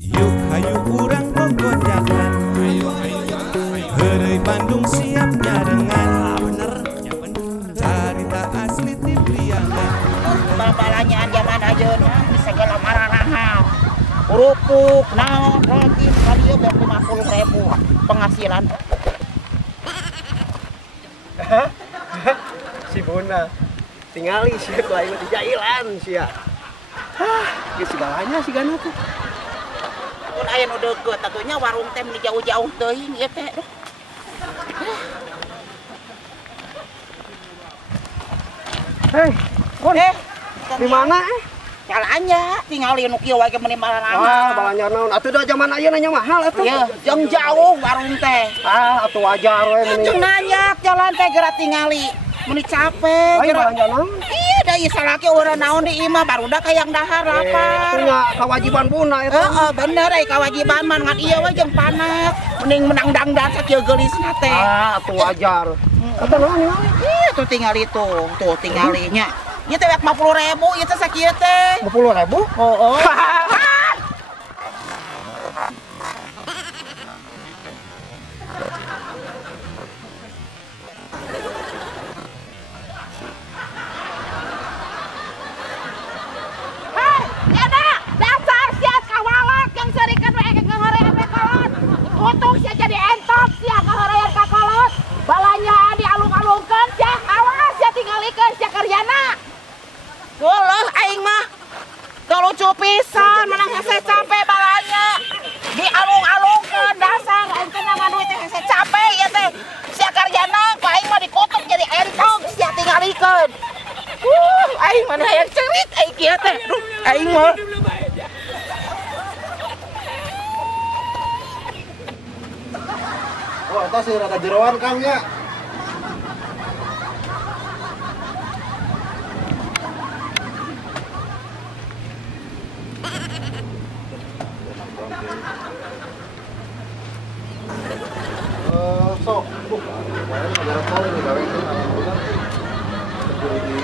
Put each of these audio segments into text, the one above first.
Yuk hayu urang gogojakan, Heureuy Bandung siap nyarengan. Bener, ya bener. Carita asli ti Priangan. Babalanya zaman ajeuna segala maranaha. Kerupuk, naon, roti, kalieu ber 50.000 penghasilan. Si Buna tingali sih ku aing di jailan sia. Geus segalanya si Gana tuh. Mun aya nu deukeut atunya warung teh di jauh-jauh teuing ieu teh. Hei, Bun. Di mana Calanya tingali nu kieu wae meni maranaha. Ah, balanya naon? Atuh da zaman ayeuna nya mahal atuh. Ieu jeung jauh warung teh. Ah, atuh wajar we meni. Jeung nanyak jalan teh geura tingali. Meni capek Ai geura. balanya naon? Iya da ieu salaki urang naon di imah barudak hayang dahar lapar. Atuh nya kewajiban Buna eta. Heeh, bener kewajiban man ngan ieu we jeung panak. Mending menang dangdan sakieu geulisna teh. Ah, atuh wajar. Atuh naon? Iya tuh tingali tuh tingalinya. Ieu teh 50.000 ieu teh sakieu teh. 50.000? Oh. Untung sia jadi entok sia kahorean ka kolot. Balanya dialung-alungkeun sia awas sia tingalikeun sia karyana. Golos aing mah. Lucu pisan menang hese capek balanya. Dialung-alungkeun dasar aing teh nangan duit hese capek ya teh. Sia karyana ku aing mah dikutuk jadi entok sia tingalikeun. Aing mah hayang cerit aing kieu teh. Duh, aing mah Oh, eta sih rada jeroan Kang nya. Sok, kemarin negara tol ini gawe itu bukan di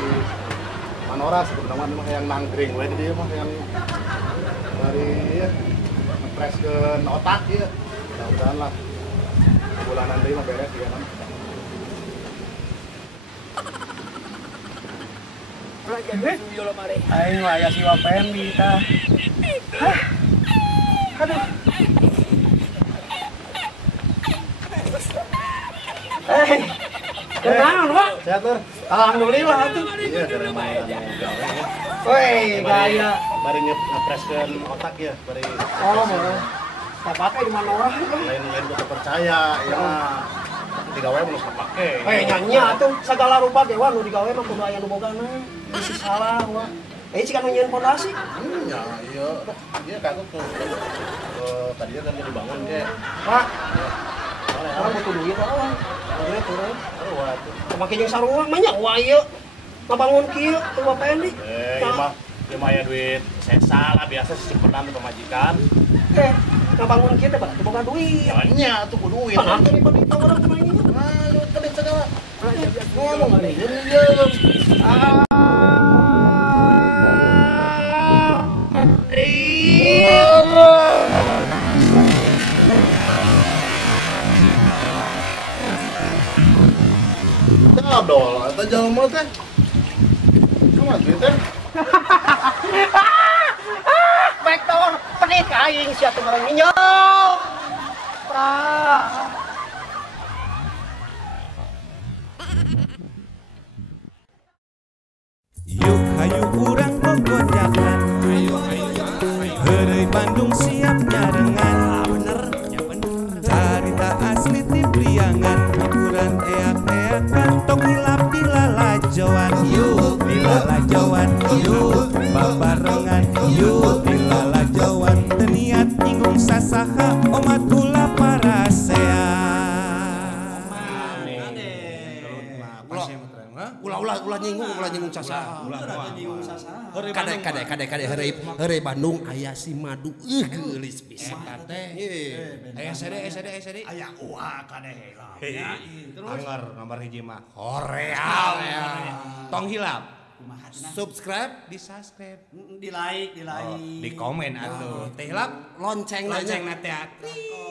Manora sebenarnya mah yang nangkring we di dieu mah yang dari ngepreskeun otak ieu. Mudah-mudahan lah bulanan deui mah beres ya kan. Aing mah aya si Wapendi tah. Aduh. Kenaon, Pak? Sehat, Lur? Alhamdulillah atuh. Iya, dari main gawe. Woi, gaya. Bari ngepreskeun otak ya, bari. Oh, mau. Tak pakai di mana orang? Lain-lain gua percaya, ya mah. Digawe mun sapake. Nyanyi atuh segala rupa ge wa nu digawe mah kudu aya nu bogana. Isi salah wa. Cika nu nyieun pondasi. Ya, iya. Iya kagok tuh. Tadinya kan dibangun ge. Pak. Orang butuh duit orang. Duit turun. Make jeung sarua mah nya wa ieu. Ngabangun kieu teu Wapendi. Ieu mah aya duit sesa lah biasa simpenan di pemajikan. Ngabangun kieu teh teu boga duit. Nya tuh ku duit. Panah teh dipendita urang teh ini. Lu kedit segala. Ngomong ieu. Dol, eta jelema teh. Kumaha duit teh? Vektor penit ka aing sia teu bareng minyak. Yuk hayu urang gogojakan, Heureuy Bandung siap nyarengan. Bener, ya bener. Carita asli ti Priangan, hiburan eak-eakan, tong hilap di lalajoan. Yuk di lalajoan, yuk babarengan, yuk di lalajoan. Teu niat nyinggung sasaha, omat kula parasea. Ulah nyinggung sasaha. Kade Heureuy Bandung aya si Madu geulis pisan teh. Aya sede. Aya uak kade heula. Anger nomor hiji mah Korea. Tong hilap. kumaha cenah. Subscribe, Di subscribe. Di like, di like. Di komen atuh. Teh lap lonceng lonceng teh.